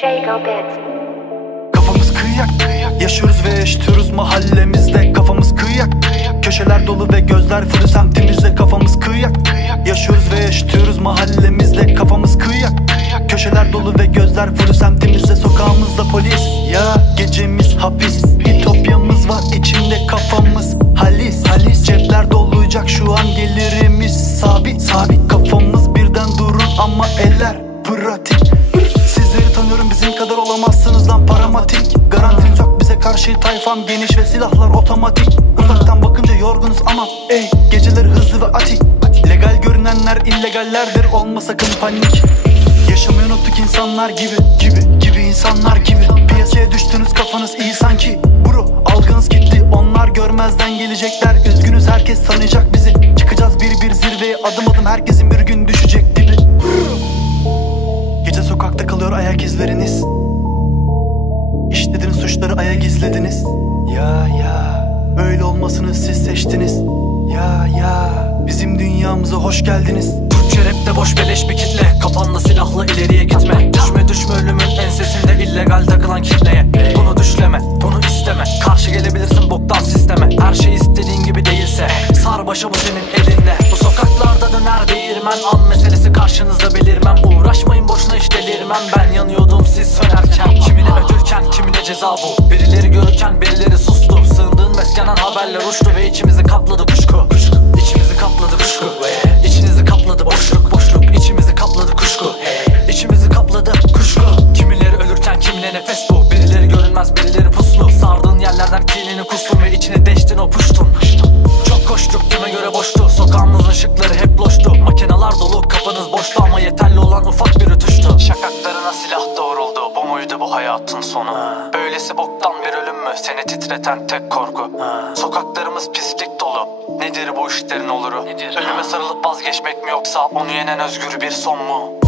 Jago Bits. Kafamız kıyak, yaşıyoruz ve yaşıyoruz mahallemizde. Kafamız kıyak, köşeler dolu ve gözler fırı semtimizde. Kafamız kıyak, yaşıyoruz ve yaşıyoruz mahallemizde. Kafamız kıyak, köşeler dolu ve gözler fırı semtimizde. Sokağımızda polis, ya gecemiz hapis. Ütopyamız var içinde, kafamız halis. Cepler doluyacak şu an, gelirimiz sabit. Kafamız birden durur ama eller pratik. Sizleri tanıyorum, bizim kadar olamazsınız lan paramatik. Garantiniz yok bize karşı, tayfam geniş ve silahlar otomatik. Uzaktan bakınca yorgunuz ama geceleri hızlı ve atik. Legal görünenler illegallerdir, olma sakın panik. Yaşamayı unuttuk insanlar gibi insanlar gibi. Piyasaya düştünüz, kafanız iyi sanki. Bro algınız gitti, onlar görmezden gelecekler. Üzgünüz, herkes tanıyacak bizi. Çıkacağız bir zirveye, adım adım herkesin bir gün düşecek dibi. Gece sokakta kalıyor ayak izleriniz. İşlediniz suçları, ayak izlediniz. Ya böyle olmasını siz seçtiniz. Ya bizim dünyamıza hoş geldiniz. Türkçe rapte boş beleş bir kitle, kafanda silahla ileriye gitme. Düşme ölümün ensesinde illegal takılan kitleye. Bunu düşleme, bunu isteme, karşı gelebilirsin boktan sisteme. Her şey istediğin gibi değilse sar başa, bu senin elinde. Bu sokaklarda döner değirmen, an meselesi karşınızda belirmem. Uğraşmayın boşuna, iş delirmem. Ben yanıyordum siz sönerken. Kimine ödülken kimine ceza bu. Birileri görürken birileri sustu. Sığındığın meskenen haberler uçtu ve içimizi kapladı kuşku. İçimizi kapladı kuşku. İçinizi kapladı boşluk. İçimizi kapladı kuşku. İçimizi kapladı kuşku. Kimileri ölürken kimine nefes bu. Birileri görünmez, birileri puslu. Sardığın yerlerden kinini kustun ve içini deştin, o puştun. Çok koştuk, kime göre boştu. Sokağımızın ışıkları hep loştu. Makineler dolu, kafanız boştu ama yeterli olan ufak bir rütuştu. Şakaklarına silah doğruldu, bu muydu bu hayatın sonu? Böylesi boktan bir ölüm mü, seni titreten tek korku? Sokaklarımız pislik dolu, nedir bu işlerin oluru? Ölüme sarılıp vazgeçmek mi, yoksa onu yenen özgür bir son mu?